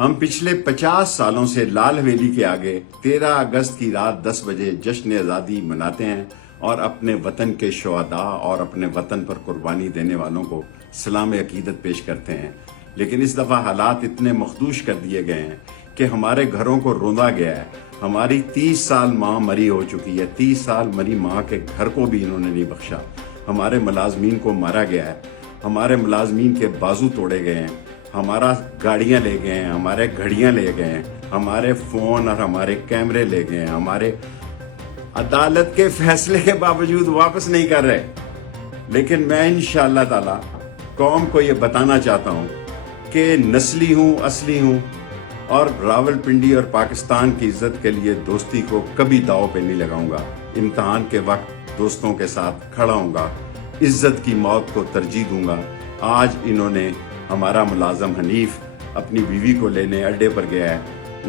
ہم پچھلے 50 سالوں سے لال حویلی کے آگے 13 اگست کی رات 10 بجے جشن آزادی مناتے ہیں اور اپنے وطن کے شہداء اور اپنے وطن پر قربانی دینے والوں کو سلام عقیدت پیش کرتے ہیں. لیکن اس دفعہ حالات اتنے مخدوش کر دیے گئے ہیں کہ ہمارے گھروں کو روندا گیا ہے. ہماری 30 سال ماں مری ہو چکی ہے. 30 سال مری ماں کے گھر کو بھی انہوں نے نہیں بخشا. ہمارے ملازمین کو مارا گیا ہے. ہمارے ملازمین کے بازو توڑے گئے ہیں. ہمارا گاڑیاں لے گئے ہیں, ہمارے گھڑیاں لے گئے ہیں, ہمارے فون اور ہمارے کیمرے لے گئے ہیں. ہمارے عدالت کے فیصلے کے باوجود واپس نہیں کر رہے. لیکن میں انشاءاللہ تعالی قوم کو یہ بتانا چاہتا ہوں کہ نسلی ہوں, اصلی ہوں, اور راول پنڈی اور پاکستان کی عزت کے لیے دوستی کو کبھی داؤ پہ نہیں لگاؤں گا. امتحان کے وقت دوستوں کے ساتھ کھڑا ہوں گا. عزت کی موت کو ترجیح دوں گا. آج انہوں نے ہمارا ملازم حنیف اپنی بیوی کو لینے اڈے پر گیا ہے,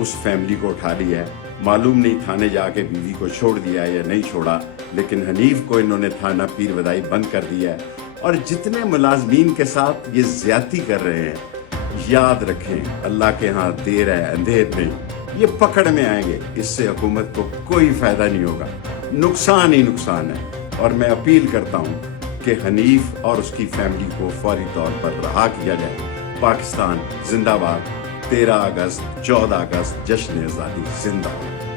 اس فیملی کو اٹھا لیا ہے. معلوم نہیں تھانے جا کے بیوی کو چھوڑ دیا ہے یا نہیں چھوڑا, لیکن حنیف کو انہوں نے تھانہ پیر ودائی بند کر دیا ہے. اور جتنے ملازمین کے ساتھ یہ زیادتی کر رہے ہیں, یاد رکھیں اللہ کے ہاں دیر ہے اندھیر نہیں. یہ پکڑ میں آئیں گے. اس سے حکومت کو کوئی فائدہ نہیں ہوگا, نقصان ہی نقصان ہے. اور میں اپیل کرتا ہوں کہ حنیف اور اس کی فیملی کو فوری طور پر رہا کیا جائے. پاکستان زندہ باد. 13 اگست 14 اگست جشن آزادی زندہ باد.